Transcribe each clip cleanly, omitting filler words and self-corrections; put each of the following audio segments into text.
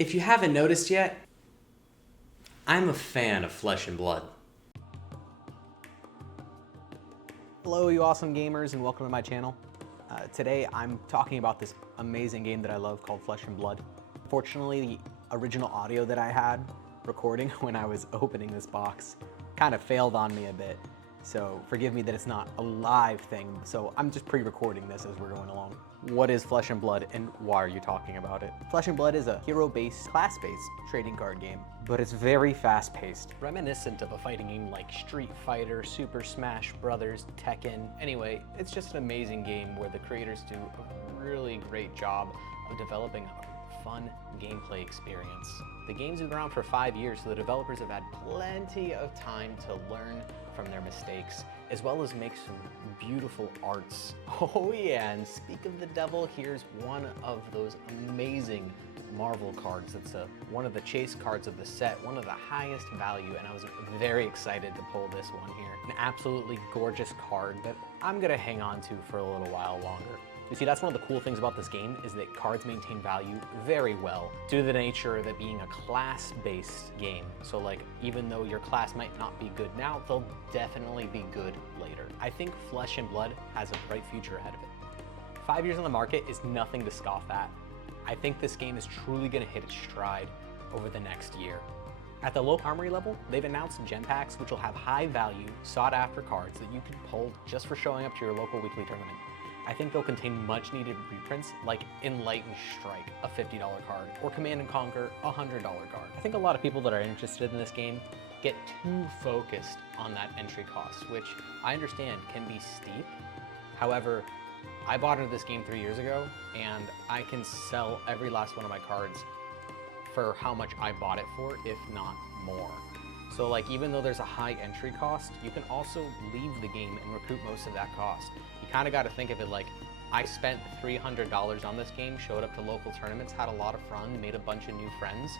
If you haven't noticed yet, I'm a fan of Flesh and Blood. Hello, you awesome gamers, and welcome to my channel. Today I'm talking about this amazing game that I love called Flesh and Blood. Fortunately, the original audio that I had recording when I was opening this box kind of failed on me a bit. So forgive me that it's not a live thing, so I'm just pre-recording this as we're going along. What is Flesh and Blood and why are you talking about it? Flesh and Blood is a hero-based, class-based trading card game, but it's very fast-paced. Reminiscent of a fighting game like Street Fighter, Super Smash Brothers, Tekken. Anyway, it's just an amazing game where the creators do a really great job of developing a fun gameplay experience. The game's been around for 5 years, so the developers have had plenty of time to learn from their mistakes, as well as make some beautiful arts. Oh yeah, and speak of the devil, here's one of those amazing Marvel cards. That's one of the chase cards of the set, one of the highest value, and I was very excited to pull this one here. An absolutely gorgeous card that I'm gonna hang on to for a little while longer. You see, that's one of the cool things about this game is that cards maintain value very well due to the nature of it being a class-based game. So like, even though your class might not be good now, they'll definitely be good later. I think Flesh and Blood has a bright future ahead of it. 5 years on the market is nothing to scoff at. I think this game is truly gonna hit its stride over the next year. At the local armory level, they've announced gem packs which will have high value, sought after cards that you can pull just for showing up to your local weekly tournament. I think they'll contain much needed reprints like Enlightened Strike, a $50 card, or Command & Conquer, a $100 card. I think a lot of people that are interested in this game get too focused on that entry cost, which I understand can be steep. However, I bought into this game 3 years ago, and I can sell every last one of my cards for how much I bought it for, if not more. So like, even though there's a high entry cost, you can also leave the game and recoup most of that cost. You kind of got to think of it like, I spent $300 on this game, showed up to local tournaments, had a lot of fun, made a bunch of new friends,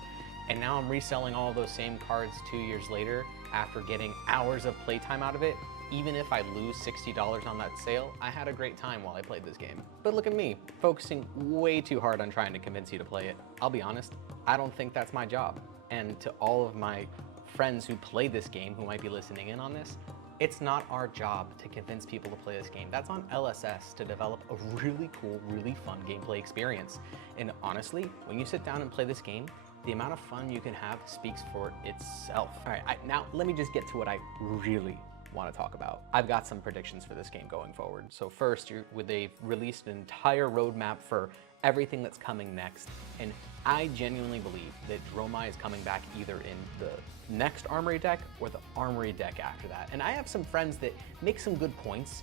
and now I'm reselling all those same cards 2 years later after getting hours of playtime out of it. Even if I lose $60 on that sale, I had a great time while I played this game. But look at me, focusing way too hard on trying to convince you to play it. I'll be honest, I don't think that's my job. And to all of my friends who play this game who might be listening in on this, it's not our job to convince people to play this game. That's on LSS to develop a really cool, really fun gameplay experience. And honestly, when you sit down and play this game, the amount of fun you can have speaks for itself. All right, now let me just get to what I really want to talk about. I've got some predictions for this game going forward. So first, they've released an entire roadmap for everything that's coming next, and I genuinely believe that Dromai is coming back either in the next Armory deck or the Armory deck after that. And I have some friends that make some good points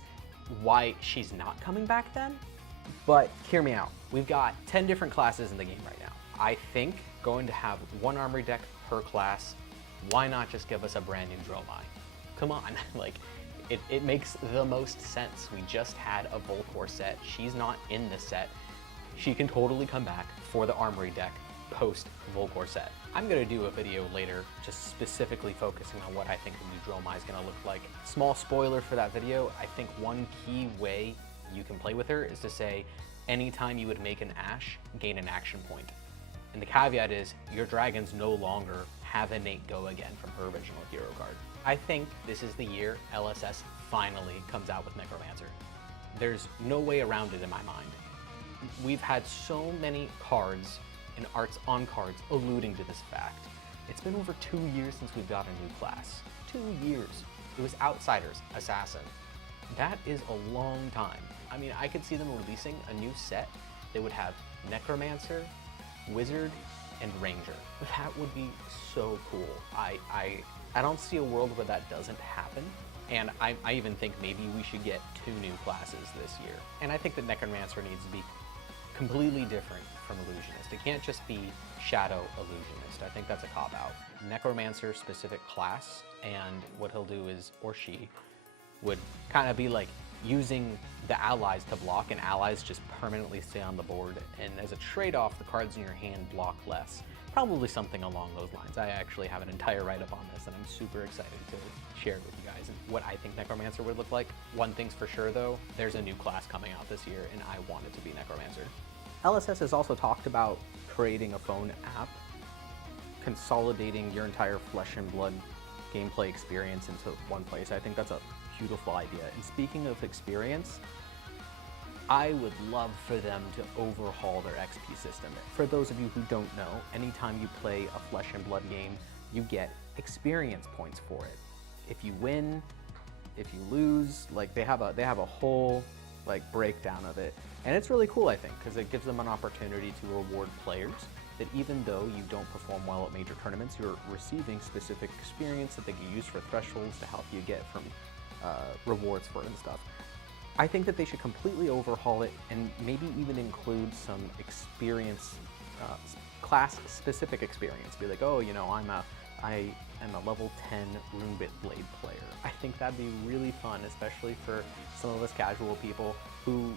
why she's not coming back then, but hear me out. We've got 10 different classes in the game right now. I think going to have one Armory deck per class, why not just give us a brand new Dromai? Come on, like, it makes the most sense. We just had a Volcor set. She's not in the set. She can totally come back for the Armory deck post Volcor set. I'm gonna do a video later just specifically focusing on what I think the new Dromai is gonna look like. Small spoiler for that video, I think one key way you can play with her is to say, anytime you would make an Ash, gain an action point. And the caveat is, your dragons no longer have innate go again from her original hero card. I think this is the year LSS finally comes out with Necromancer. There's no way around it in my mind. We've had so many cards and arts on cards alluding to this fact. It's been over 2 years since we've got a new class. 2 years. It was Outsiders, Assassin. That is a long time. I mean, I could see them releasing a new set that would have Necromancer, Wizard, and Ranger. That would be so cool. I don't see a world where that doesn't happen. And I even think maybe we should get 2 new classes this year. And I think that Necromancer needs to be completely different from Illusionist. It can't just be Shadow Illusionist. I think that's a cop-out. Necromancer specific class, and what he'll do is, or she, would kind of be like using the allies to block, and allies just permanently stay on the board. And as a trade-off, the cards in your hand block less. Probably something along those lines. I actually have an entire write-up on this, and I'm super excited to share it with you guys and what I think Necromancer would look like. One thing's for sure though, there's a new class coming out this year, and I want it to be Necromancer. LSS has also talked about creating a phone app consolidating your entire Flesh and Blood gameplay experience into one place. I think that's a beautiful idea. And speaking of experience, I would love for them to overhaul their XP system. For those of you who don't know, anytime you play a Flesh and Blood game, you get experience points for it. If you win, if you lose, like they have a whole like breakdown of it. And it's really cool, I think, because it gives them an opportunity to reward players that even though you don't perform well at major tournaments, you're receiving specific experience that they can use for thresholds to help you get from rewards for it and stuff. I think that they should completely overhaul it and maybe even include some experience, class-specific experience. Be like, oh, you know, I am a level 10 Runebit Blade player. I think that'd be really fun, especially for some of us casual people who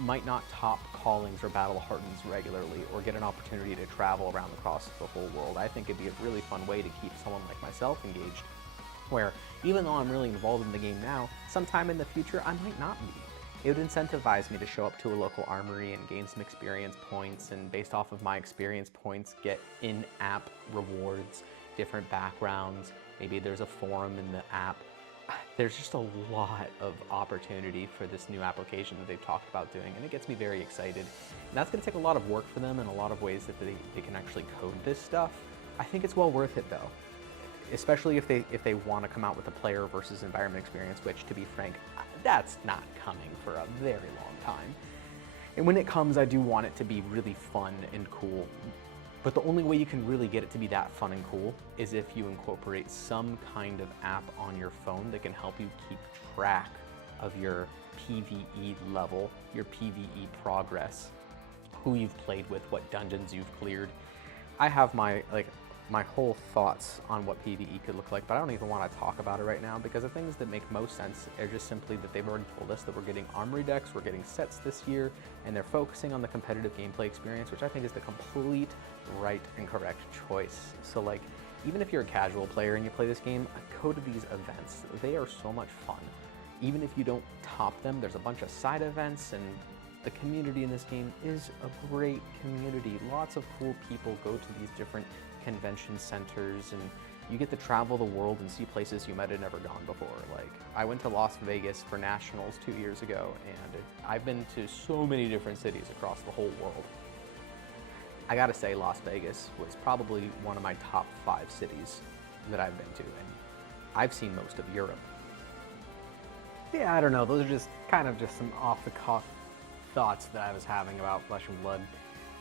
might not top callings or battle hardens regularly or get an opportunity to travel around across the whole world. I think it'd be a really fun way to keep someone like myself engaged, where even though I'm really involved in the game now, sometime in the future I might not be. It would incentivize me to show up to a local armory and gain some experience points, and based off of my experience points, get in-app rewards, different backgrounds. Maybe there's a forum in the app. There's just a lot of opportunity for this new application that they've talked about doing, and it gets me very excited. And that's gonna take a lot of work for them in a lot of ways that they can actually code this stuff. I think it's well worth it though, especially if they want to come out with a player versus environment experience, which, to be frank, that's not coming for a very long time. And when it comes, I do want it to be really fun and cool. But the only way you can really get it to be that fun and cool is if you incorporate some kind of app on your phone that can help you keep track of your PvE level, your PvE progress, who you've played with, what dungeons you've cleared. I have my whole thoughts on what PvE could look like, but I don't even want to talk about it right now because the things that make most sense are just simply that they've already told us that we're getting armory decks, we're getting sets this year, and they're focusing on the competitive gameplay experience, which I think is the complete right and correct choice. So like, even if you're a casual player and you play this game, go to these events. They are so much fun. Even if you don't top them, there's a bunch of side events, and the community in this game is a great community. Lots of cool people go to these different convention centers, and you get to travel the world and see places you might have never gone before. Like, I went to Las Vegas for Nationals 2 years ago, and I've been to so many different cities across the whole world. I gotta say, Las Vegas was probably one of my top 5 cities that I've been to, and I've seen most of Europe. Yeah, I don't know, those are just kind of just some off-the-cuff thoughts that I was having about Flesh and Blood.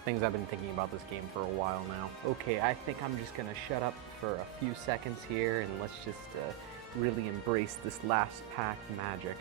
Things I've been thinking about this game for a while now. Okay, I think I'm just gonna shut up for a few seconds here and let's just really embrace this last pack magic.